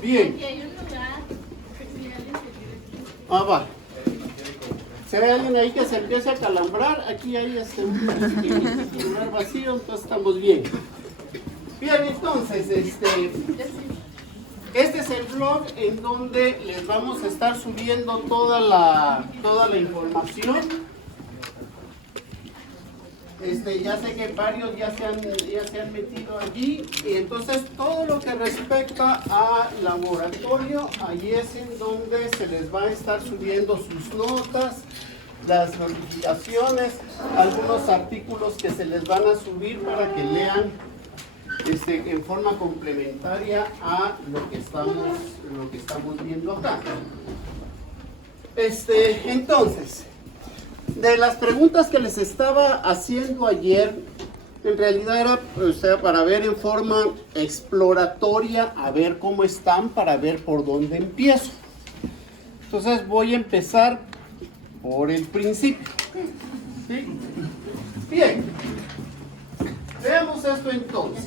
Bien. Aquí hay un lugar. Si alguien se quiere. Ah, va. Si hay alguien ahí que se empiece a calambrar, aquí hay un lugar vacío, entonces estamos bien. Bien, entonces, este es el blog en donde les vamos a estar subiendo toda la información. Ya sé que varios ya se han metido allí, y entonces todo lo que respecta a laboratorio, allí es en donde se les va a estar subiendo sus notas, las notificaciones, algunos artículos que se les van a subir para que lean en forma complementaria a lo que estamos viendo acá. Entonces, de las preguntas que les estaba haciendo ayer, en realidad era para ver en forma exploratoria, a ver cómo están, para ver por dónde empiezo. Entonces voy a empezar por el principio. ¿Sí? Bien, veamos esto entonces.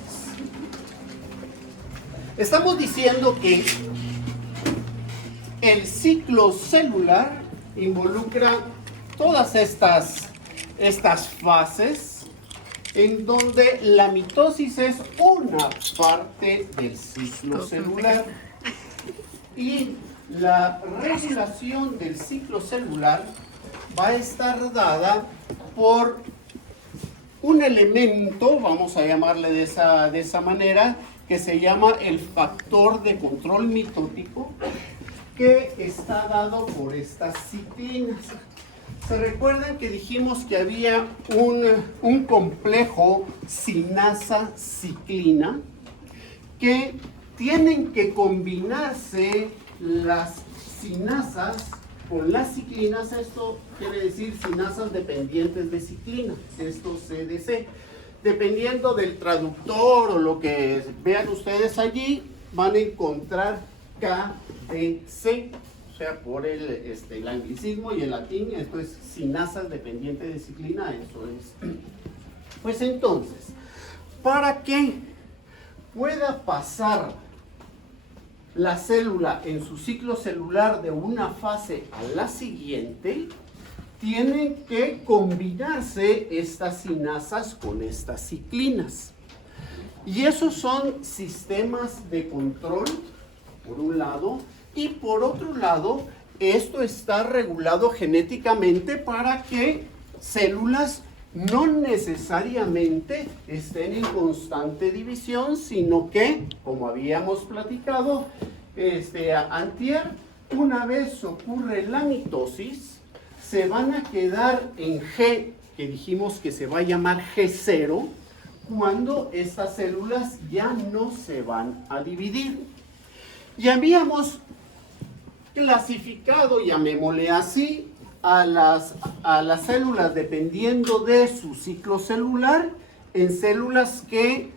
Estamos diciendo que el ciclo celular involucra todas estas fases, en donde la mitosis es una parte del ciclo celular, y la regulación del ciclo celular va a estar dada por un elemento, vamos a llamarle de esa manera, que se llama el factor de control mitótico, que está dado por estas ciclinas. ¿Se recuerdan que dijimos que había un complejo sinasa-ciclina, que tienen que combinarse las sinasas con las ciclinas? Esto quiere decir sinasas dependientes de ciclina, esto CDC. Dependiendo del traductor o lo que vean ustedes allí, van a encontrar KDC, o sea, por el anglicismo y el latín, esto es sinasas dependientes de ciclina, eso es. Pues entonces, para que pueda pasar la célula en su ciclo celular de una fase a la siguiente, tienen que combinarse estas sinasas con estas ciclinas. Y esos son sistemas de control, por un lado, y por otro lado, esto está regulado genéticamente para que células no necesariamente estén en constante división, sino que, como habíamos platicado antier, una vez ocurre la mitosis, se van a quedar en G, que dijimos que se va a llamar G0, cuando estas células ya no se van a dividir. Y habíamos clasificado, llamémosle así, a las células, dependiendo de su ciclo celular, en células que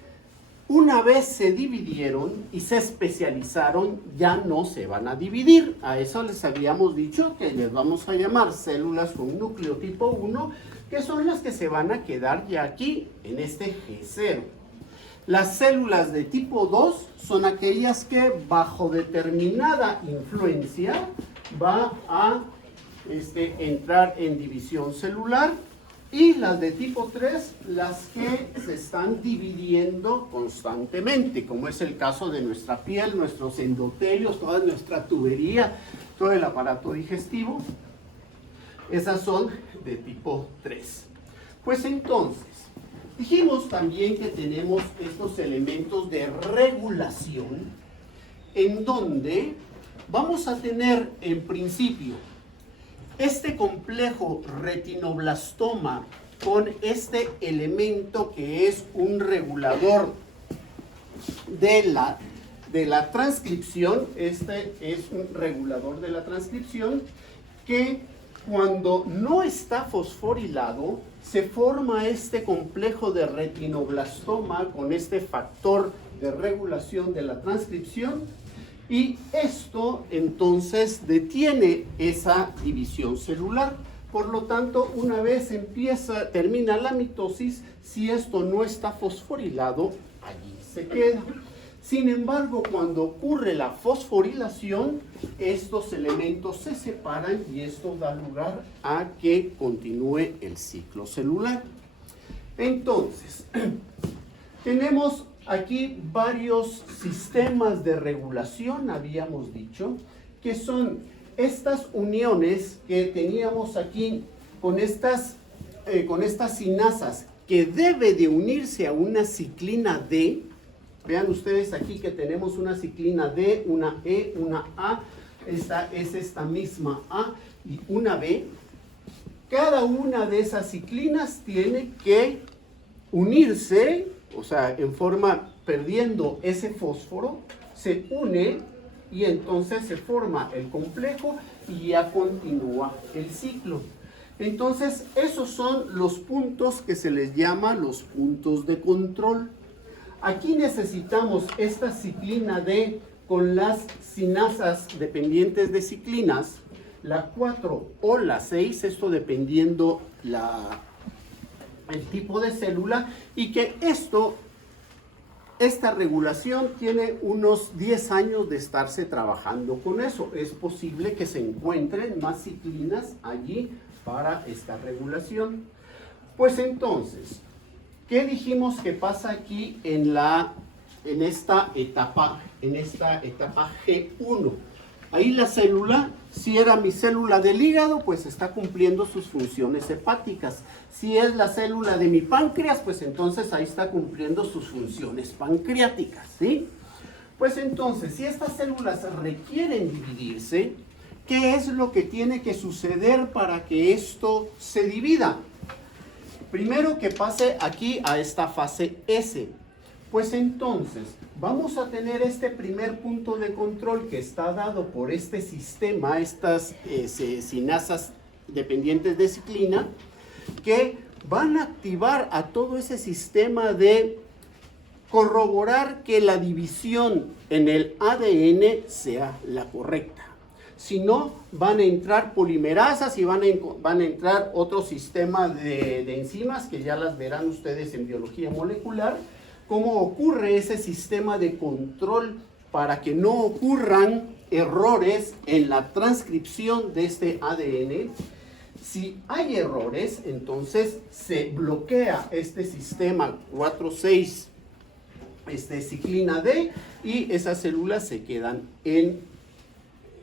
una vez se dividieron y se especializaron, ya no se van a dividir. A eso les habíamos dicho que les vamos a llamar células con núcleo tipo 1, que son las que se van a quedar ya aquí, en este G0. Las células de tipo 2 son aquellas que bajo determinada influencia va a entrar en división celular, y las de tipo 3, las que se están dividiendo constantemente, como es el caso de nuestra piel, nuestros endotelios, toda nuestra tubería, todo el aparato digestivo. Esas son de tipo 3. Pues entonces, dijimos también que tenemos estos elementos de regulación, en donde vamos a tener en principio este complejo retinoblastoma con este elemento que es un regulador de la transcripción. Este es un regulador de la transcripción que, cuando no está fosforilado, se forma este complejo de retinoblastoma con este factor de regulación de la transcripción, y esto entonces detiene esa división celular. Por lo tanto, una vez termina la mitosis, si esto no está fosforilado, allí se queda. Sin embargo, cuando ocurre la fosforilación, estos elementos se separan y esto da lugar a que continúe el ciclo celular. Entonces, tenemos aquí varios sistemas de regulación, habíamos dicho, que son estas uniones que teníamos aquí con estas cinasas, que debe de unirse a una ciclina D. Vean ustedes aquí que tenemos una ciclina D, una E, una A. Esta es esta misma A y una B. Cada una de esas ciclinas tiene que unirse, o sea, en forma, perdiendo ese fósforo, se une y entonces se forma el complejo y ya continúa el ciclo. Entonces, esos son los puntos que se les llama los puntos de control. Aquí necesitamos esta ciclina D con las cinasas dependientes de ciclinas, la 4 o la 6, esto dependiendo el tipo de célula, y que esta regulación tiene unos 10 años de estarse trabajando con eso. Es posible que se encuentren más ciclinas allí para esta regulación. Pues entonces, ¿qué dijimos que pasa aquí en esta etapa G1? Ahí la célula, si era mi célula del hígado, pues está cumpliendo sus funciones hepáticas. Si es la célula de mi páncreas, pues entonces ahí está cumpliendo sus funciones pancreáticas, ¿sí? Pues entonces, si estas células requieren dividirse, ¿qué es lo que tiene que suceder para que esto se divida? Primero que pase aquí a esta fase S. Pues entonces, vamos a tener este primer punto de control que está dado por este sistema, estas cinasas dependientes de ciclina, que van a activar a todo ese sistema de corroborar que la división en el ADN sea la correcta. Si no, van a entrar polimerasas y van a entrar otro sistema de enzimas que ya las verán ustedes en biología molecular, cómo ocurre ese sistema de control para que no ocurran errores en la transcripción de este ADN. Si hay errores, entonces se bloquea este sistema 4,6 ciclina D y esas células se quedan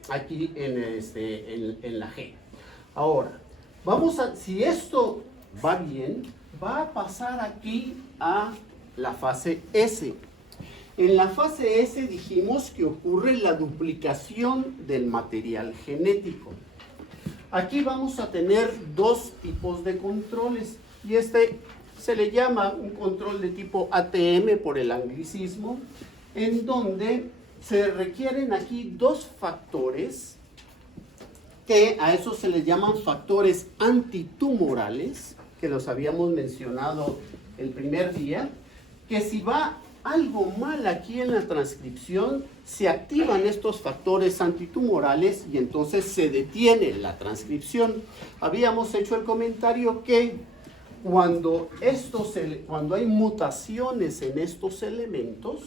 aquí en la G. Ahora, si esto va bien, va a pasar aquí a la fase S. En la fase S dijimos que ocurre la duplicación del material genético. Aquí vamos a tener dos tipos de controles y se le llama un control de tipo ATM por el anglicismo, en donde se requieren aquí dos factores que a eso se les llaman factores antitumorales, que los habíamos mencionado el primer día, que si va algo mal aquí en la transcripción, se activan estos factores antitumorales y entonces se detiene la transcripción. Habíamos hecho el comentario que cuando hay mutaciones en estos elementos,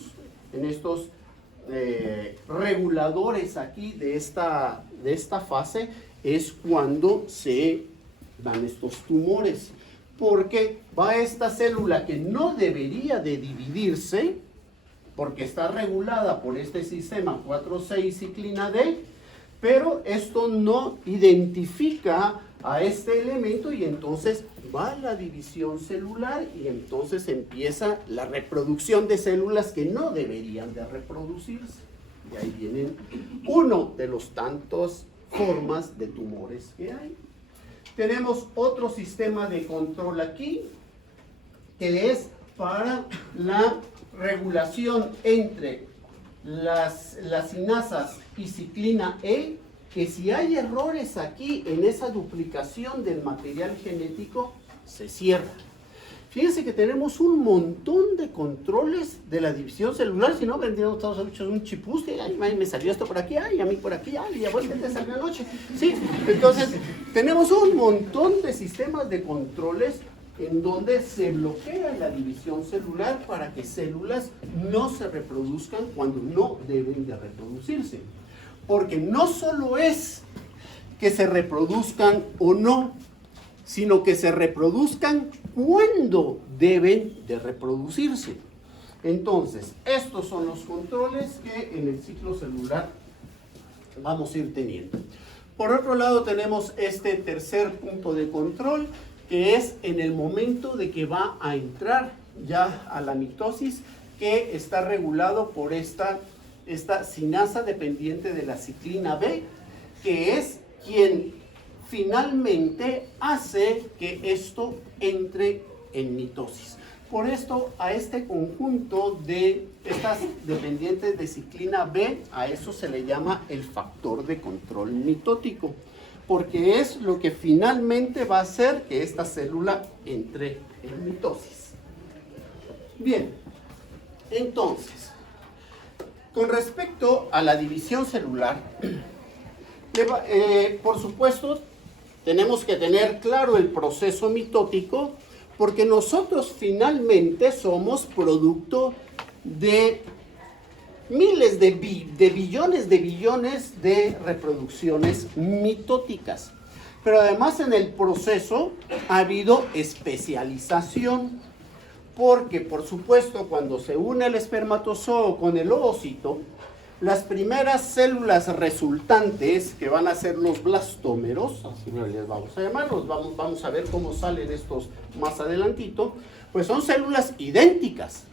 en estos reguladores aquí de esta fase, es cuando se dan estos tumores. Porque va esta célula que no debería de dividirse, porque está regulada por este sistema 4,6 ciclina D, pero esto no identifica a este elemento y entonces va la división celular y entonces empieza la reproducción de células que no deberían de reproducirse. Y ahí vienen uno de los tantos formas de tumores que hay. Tenemos otro sistema de control aquí, que es para la regulación entre las cinasas y ciclina E, que si hay errores aquí en esa duplicación del material genético, se cierra. Fíjense que tenemos un montón de controles de la división celular, si no vendríamos todos hechos un chipuste, ay, me salió esto por aquí, ay, a mí por aquí, ay, y a vos que te salió anoche. Sí, entonces tenemos un montón de sistemas de controles en donde se bloquea la división celular para que células no se reproduzcan cuando no deben de reproducirse. Porque no solo es que se reproduzcan o no, sino que se reproduzcan cuando deben de reproducirse. Entonces, estos son los controles que en el ciclo celular vamos a ir teniendo. Por otro lado, tenemos este tercer punto de control, que es en el momento de que va a entrar ya a la mitosis, que está regulado por esta cinasa dependiente de la ciclina B, que es quien finalmente hace que esto entre en mitosis. Por esto, a este conjunto de estas dependientes de ciclina B, a eso se le llama el factor de control mitótico, porque es lo que finalmente va a hacer que esta célula entre en mitosis. Bien, entonces, con respecto a la división celular, por supuesto, tenemos que tener claro el proceso mitótico, porque nosotros finalmente somos producto de miles de billones de reproducciones mitóticas. Pero además en el proceso ha habido especialización, porque por supuesto cuando se une el espermatozoo con el ovocito, las primeras células resultantes, que van a ser los blastómeros, así les vamos a llamarlos, vamos a ver cómo salen estos más adelantito, pues son células idénticas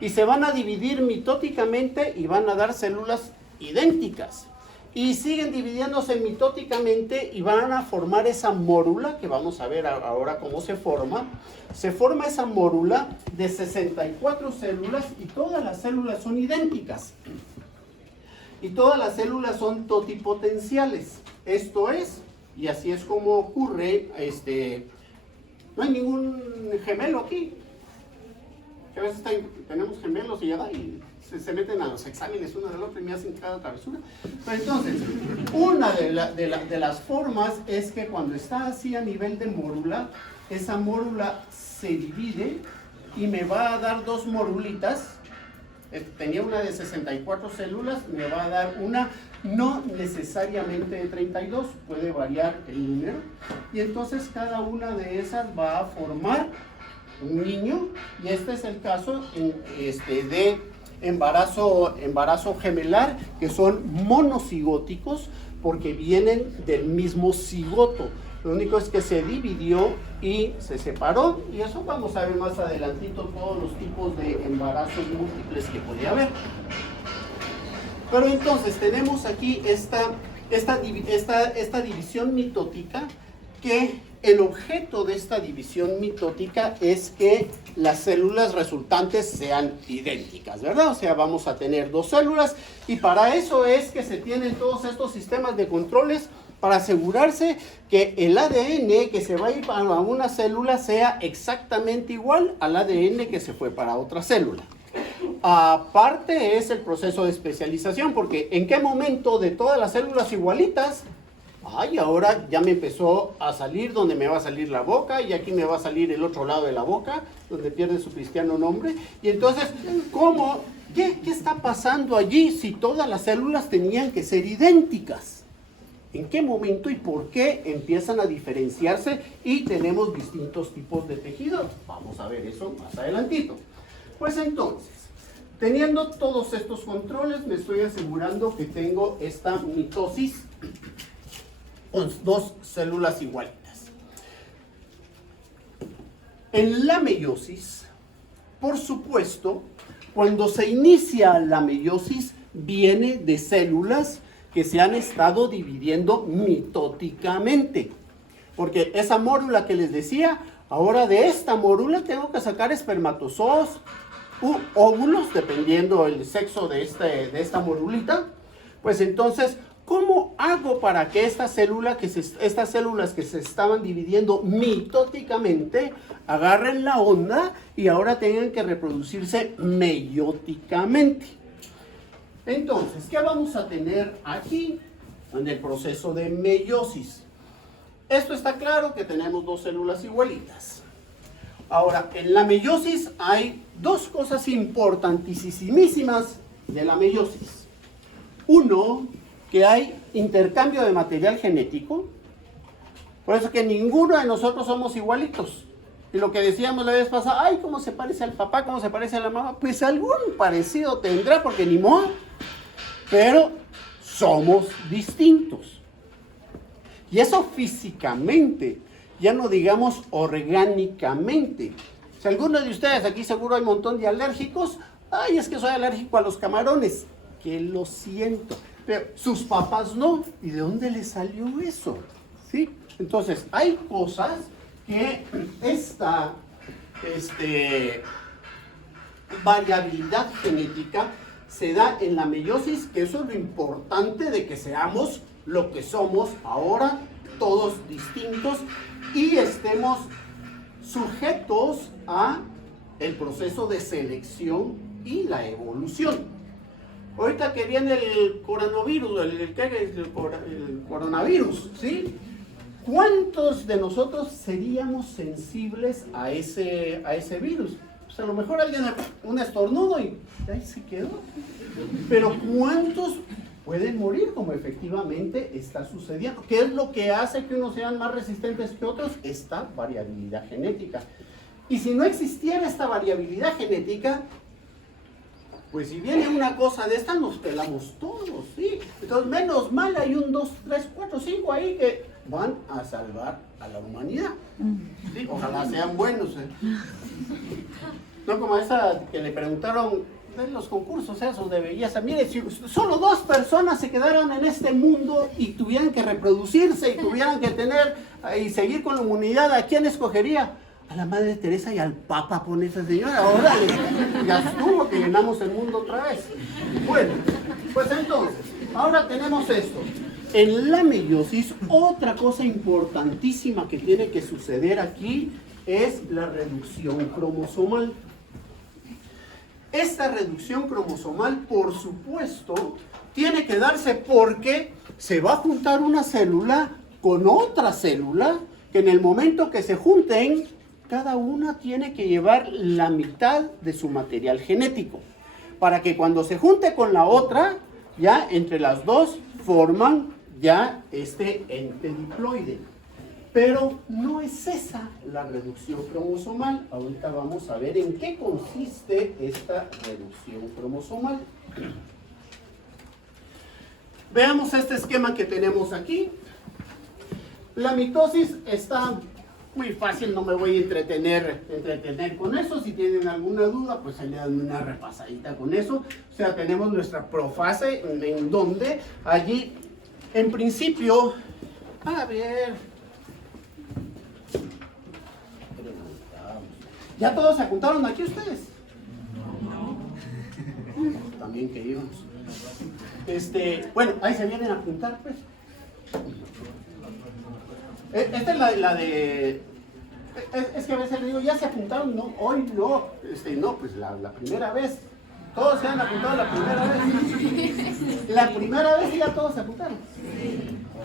y se van a dividir mitóticamente y van a dar células idénticas y siguen dividiéndose mitóticamente y van a formar esa mórula, que vamos a ver ahora cómo se forma. Se forma esa mórula de 64 células y todas las células son idénticas. Y todas las células son totipotenciales. Esto es, y así es como ocurre, no hay ningún gemelo aquí. Que a veces tenemos gemelos y ya va, y se meten a los exámenes uno del otro y me hacen cada travesura. Pero entonces, una de las formas es que cuando está así a nivel de mórula, esa mórula se divide y me va a dar dos morulitas. Tenía una de 64 células, me va a dar una no necesariamente de 32, puede variar el número, y entonces cada una de esas va a formar un niño, y este es el caso de embarazo gemelar, que son monocigóticos porque vienen del mismo cigoto. Lo único es que se dividió y se separó, y eso vamos a ver más adelantito todos los tipos de embarazos múltiples que podía haber. Pero entonces tenemos aquí esta división mitótica, que el objeto de esta división mitótica es que las células resultantes sean idénticas, ¿verdad? O sea, vamos a tener dos células, y para eso es que se tienen todos estos sistemas de controles, para asegurarse que el ADN que se va a ir para una célula sea exactamente igual al ADN que se fue para otra célula. Aparte es el proceso de especialización, porque ¿en qué momento de todas las células igualitas? Ay, ahora ya me empezó a salir donde me va a salir la boca, y aquí me va a salir el otro lado de la boca, donde pierde su cristiano nombre. Y entonces, ¿cómo? ¿Qué está pasando allí si todas las células tenían que ser idénticas? ¿En qué momento y por qué empiezan a diferenciarse y tenemos distintos tipos de tejidos? Vamos a ver eso más adelantito. Pues entonces, teniendo todos estos controles, me estoy asegurando que tengo esta mitosis con dos células igualitas. En la meiosis, por supuesto, cuando se inicia la meiosis, viene de células que se han estado dividiendo mitóticamente. Porque esa mórula que les decía, ahora de esta mórula tengo que sacar espermatozoos u óvulos, dependiendo el sexo de esta morulita. Pues entonces, ¿cómo hago para que estas células que se estaban dividiendo mitóticamente agarren la onda y ahora tengan que reproducirse meióticamente? Entonces, ¿qué vamos a tener aquí en el proceso de meiosis? Esto está claro, que tenemos dos células igualitas. Ahora, en la meiosis hay dos cosas importantísimas de la meiosis. Uno, que hay intercambio de material genético. Por eso que ninguno de nosotros somos igualitos. Y lo que decíamos la vez pasada, ay, cómo se parece al papá, cómo se parece a la mamá, pues algún parecido tendrá, porque ni modo. Pero somos distintos. Y eso físicamente, ya no digamos orgánicamente. Si alguno de ustedes, aquí seguro hay un montón de alérgicos, ay, es que soy alérgico a los camarones, que lo siento. Pero sus papás no. ¿Y de dónde les salió eso? ¿Sí? Entonces, hay cosas que esta variabilidad genética se da en la meiosis, que eso es lo importante de que seamos lo que somos ahora, todos distintos, y estemos sujetos a el proceso de selección y la evolución. Ahorita que viene el coronavirus, el coronavirus, ¿sí? ¿Cuántos de nosotros seríamos sensibles a ese virus? Pues a lo mejor alguien, un estornudo y ahí se quedó. Pero ¿cuántos pueden morir como efectivamente está sucediendo? ¿Qué es lo que hace que unos sean más resistentes que otros? Esta variabilidad genética. Y si no existiera esta variabilidad genética, pues si viene una cosa de esta, nos pelamos todos, ¿sí? Entonces, menos mal, hay 1, 2, 3, 4, 5 ahí que van a salvar a la humanidad. ¿Sí? Ojalá sean buenos. No como esa que le preguntaron en los concursos esos de belleza. Mire, si solo 2 personas se quedaran en este mundo y tuvieran que reproducirse y tuvieran que tener y seguir con la humanidad, ¿a quién escogería? A la Madre Teresa y al Papa, pone esa señora. Órale, ya estuvo que llenamos el mundo otra vez. Bueno, pues entonces, ahora tenemos esto. En la meiosis, otra cosa importantísima que tiene que suceder aquí es la reducción cromosomal. Esta reducción cromosomal, por supuesto, tiene que darse porque se va a juntar una célula con otra célula que en el momento que se junten, cada una tiene que llevar la mitad de su material genético, para que cuando se junte con la otra, ya entre las dos forman ya este ente diploide. Pero no es esa la reducción cromosomal. Ahorita vamos a ver en qué consiste esta reducción cromosomal. Veamos este esquema que tenemos aquí. La mitosis está muy fácil, no me voy a entretener con eso. Si tienen alguna duda, pues se le dan una repasadita con eso. O sea, tenemos nuestra profase en donde allí, en principio, a ver, ¿ya todos se apuntaron aquí ustedes? No. También que íbamos. Bueno, ahí se vienen a apuntar, pues. Esta es la de... Es que a veces le digo, ¿ya se apuntaron? No, hoy no. No, pues la primera vez. Todos se han apuntado la primera vez. La primera vez y ya todos se apuntaron.